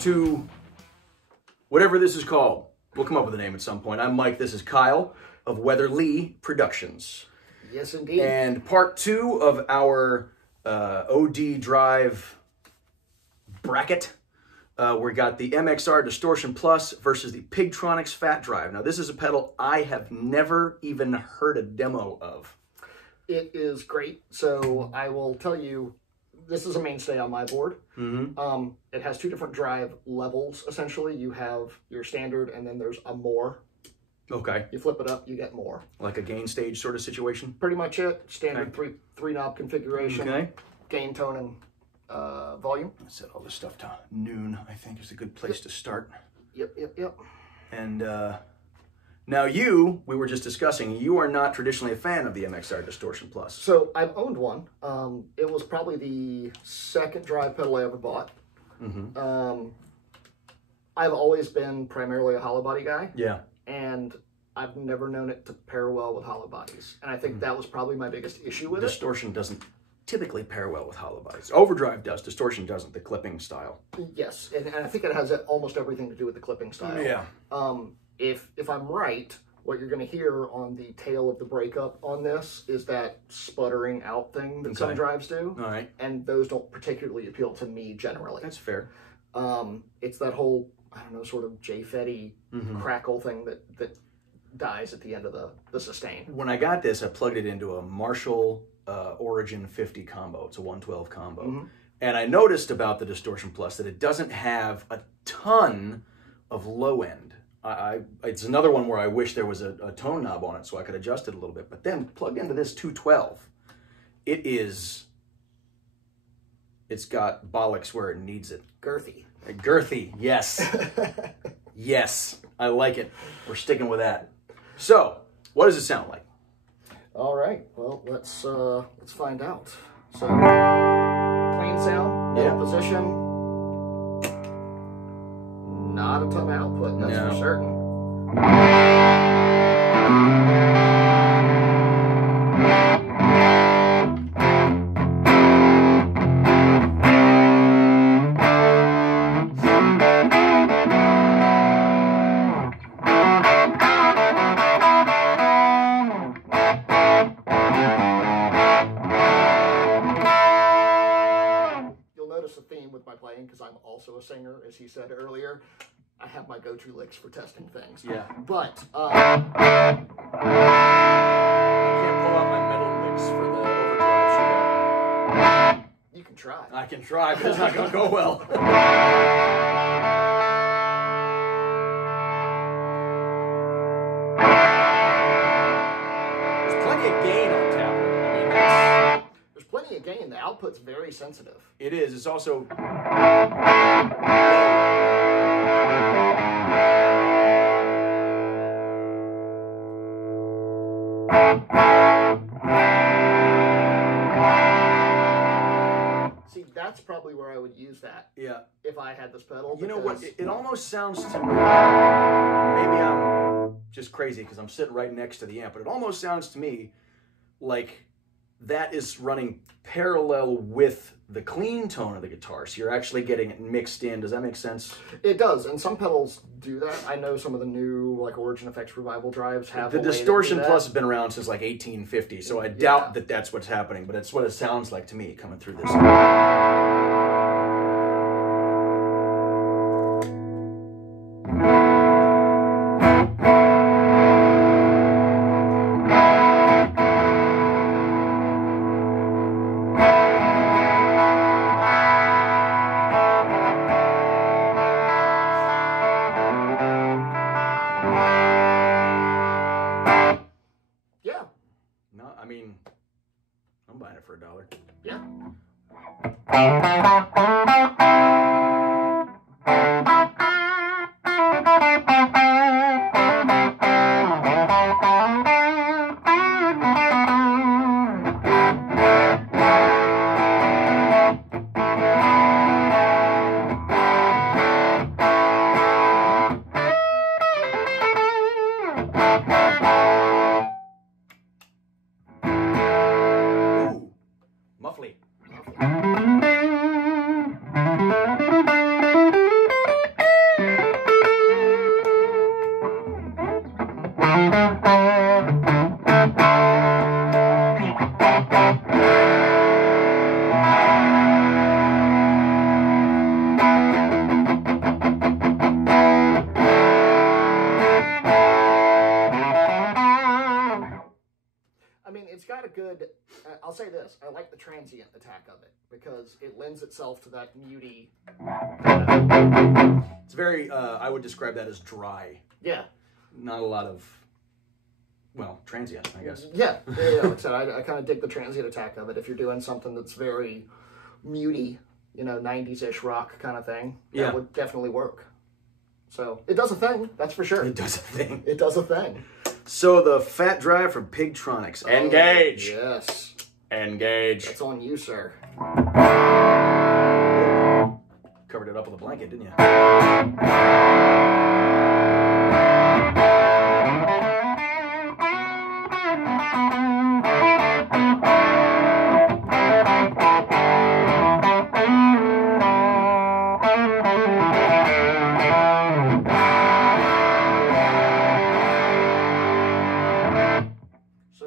to whatever this is called. We'll come up with a name at some point. I'm Mike, this is Kyle of Weatherly Productions. Yes, indeed. And part 2 of our OD Drive bracket. We got the MXR Distortion Plus versus the Pigtronix Fat Drive. Now, this is a pedal I have never even heard a demo of. It is great. So I will tell you, this is a mainstay on my board. Mm-hmm. It has 2 different drive levels, essentially. You have your standard, and then there's a more. Okay. You flip it up, you get more. Like a gain stage sort of situation? Pretty much it. Standard three knob configuration. Okay. Gain, tone, and volume. I set all this stuff to noon, I think is a good place to start. Yep. And now we were just discussing, you are not traditionally a fan of the MXR Distortion Plus. So I've owned one. It was probably the second drive pedal I ever bought. Mm-hmm. I've always been primarily a hollow body guy. Yeah. And I've never known it to pair well with hollow bodies. And I think that was probably my biggest issue with Distortion doesn't typically pair well with hollow bodies. Overdrive does, Distortion doesn't, the clipping style. Yes, and I think it has almost everything to do with the clipping style. Yeah. If I'm right, what you're going to hear on the tail of the breakup on this is that sputtering out thing that some drives do. All right. And those don't particularly appeal to me generally. That's fair. It's that whole, I don't know, sort of J-Fetty crackle thing that dies at the end of the sustain. When I got this, I plugged it into a Marshall Origin 50 combo. It's a 112 combo. And I noticed about the Distortion Plus that it doesn't have a ton of low end. It's another one where I wish there was a tone knob on it so I could adjust it a little bit. But then plugged into this 212, it's got bollocks where it needs it. Girthy. Girthy, yes. Yes, I like it. We're sticking with that. So, what does it sound like? All right, well, let's find out. So, clean sound, middle position. Not a ton of output, that's for certain. Because I'm also a singer, as he said earlier. I have my go-to licks for testing things. Yeah. But I can't pull out my metal licks for the overdrive shit. You can try. I can try, but it's not going to go well. There's plenty of gain on tap. I mean, there's plenty of gain. The output's very sensitive. It is. It's also... See, that's probably where I would use that. Yeah. If I had this pedal. You know what? It almost sounds to me... Maybe I'm just crazy because I'm sitting right next to the amp, but it almost sounds to me like that is running parallel with the clean tone of the guitar. So you're actually getting it mixed in. Does that make sense? It does, and some pedals do that. I know some of the new like Origin Effects Revival drives have the Distortion Plus has been around since like 1850, so I doubt that that's what's happening, but it's what it sounds like to me coming through this. I'm buying it for $1. Yeah. Muffly. It's got a good, I'll say this, I like the transient attack of it because it lends itself to that muty. It's very, I would describe that as dry. Yeah. Not a lot of, well, transient, I guess. Yeah. Like I said, I kind of dig the transient attack of it. If you're doing something that's very muty, you know, 90s-ish rock kind of thing, that would definitely work. So, it does a thing, that's for sure. It does a thing. It does a thing. So the Fat Drive from Pigtronix. Engage. Yes. Engage. That's on you, sir. Covered it up with a blanket, didn't you?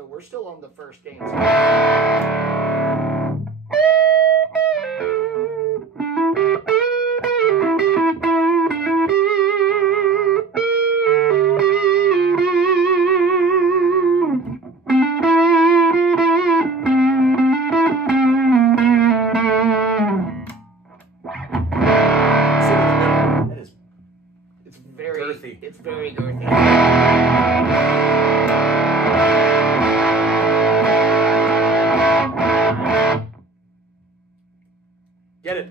We're still on the first game. It's very girthy. It's very girthy. Get it.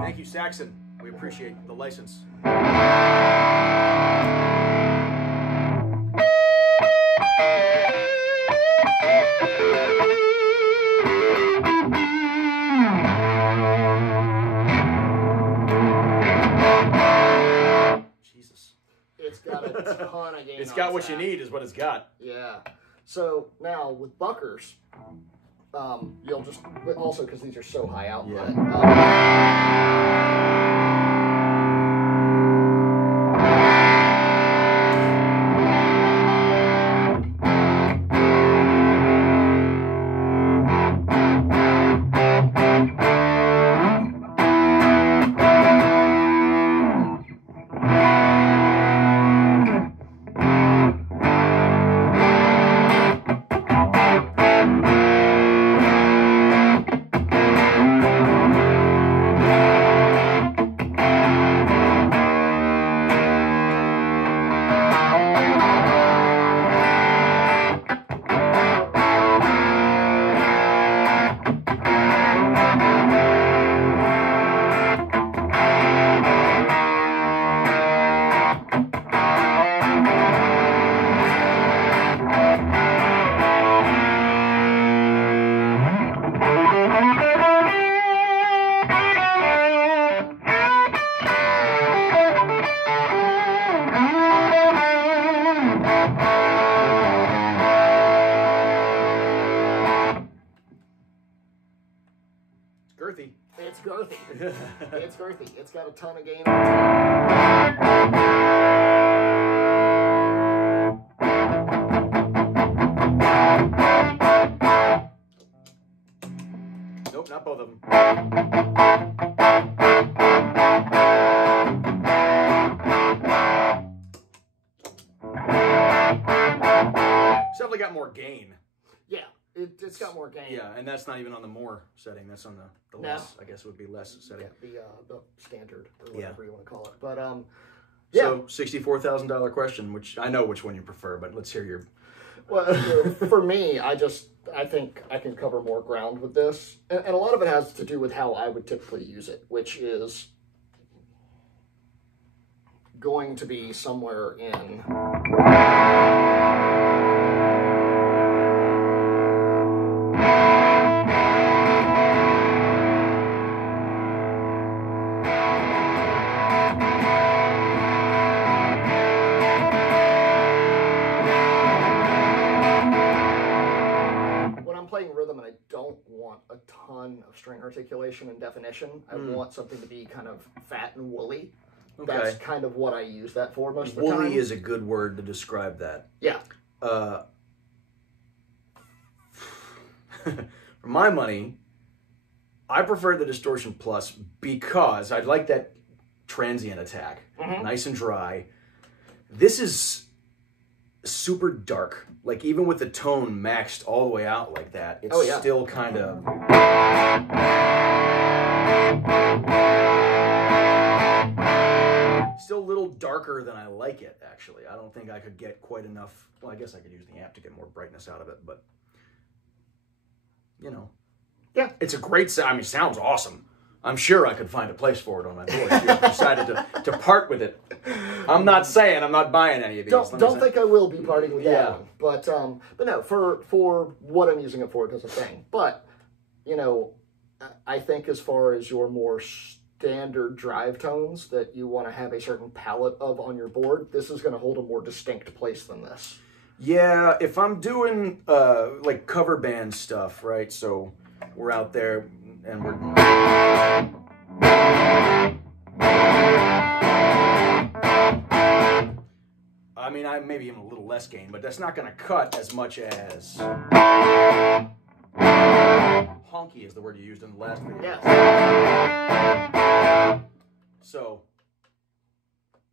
Thank you, Saxon. We appreciate the license. It's got a ton of gain. It's got what you need, is what it's got. Yeah. So now with Buckers, you'll just also because these are so high output. Girthy. It's girthy. It's girthy. It's got a ton of gain. Nope, not both of them. It's definitely got more gain. Yeah. It's got more gain. Yeah, and that's not even on the more setting. That's on the less, I guess would be less setting. Yeah, the standard, or whatever you want to call it. But, yeah. So, $64,000 question, which I know which one you prefer, but let's hear your... Well, for me, I think I can cover more ground with this. And a lot of it has to do with how I would typically use it, which is going to be somewhere in... playing rhythm and I don't want a ton of string articulation and definition, I want something to be kind of fat and woolly. Okay. That's kind of what I use that for most of the time. Woolly is a good word to describe that. Yeah. For my money, I prefer the Distortion Plus because I like that transient attack. Nice and dry. This is super dark. Like, even with the tone maxed all the way out like that, it's still kind of... Still a little darker than I like it, actually. I don't think I could get quite enough... Well, I guess I could use the amp to get more brightness out of it, but... You know. Yeah. It's a great sound. I mean, it sounds awesome. I'm sure I could find a place for it on my board if you decided to part with it. I'm not saying I'm not buying any of these. Don't think I will be parting with that one. But no, for what I'm using it for, it does a thing. But, you know, I think as far as your more standard drive tones that you want to have a certain palette of on your board, this is going to hold a more distinct place than this. Yeah, if I'm doing like cover band stuff, right? So we're out there and we're... I mean, I maybe even a little less gain, but that's not going to cut as much as... Honky is the word you used in the last video. Yes. So,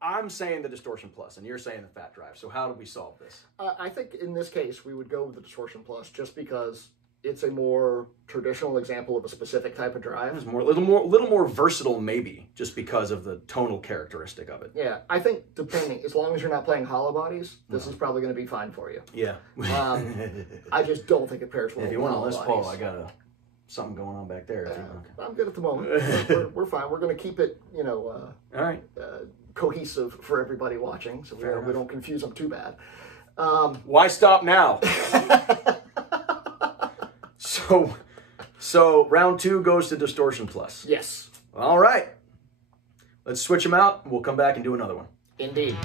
I'm saying the Distortion Plus, and you're saying the Fat Drive. So how do we solve this? I think in this case, we would go with the Distortion Plus just because it's a more traditional example of a specific type of drive. It's little more versatile, maybe, just because of the tonal characteristic of it. Yeah, I think depending, as long as you're not playing hollow bodies, this is probably going to be fine for you. Yeah. I just don't think it pairs well. If you want a Les Paul, I got something going on back there. I'm good at the moment. We're fine. We're going to keep it, you know, all right, cohesive for everybody watching, so we don't confuse them too bad. Why stop now? So round 2 goes to Distortion Plus. Yes. All right. Let's switch them out, and we'll come back and do another one. Indeed.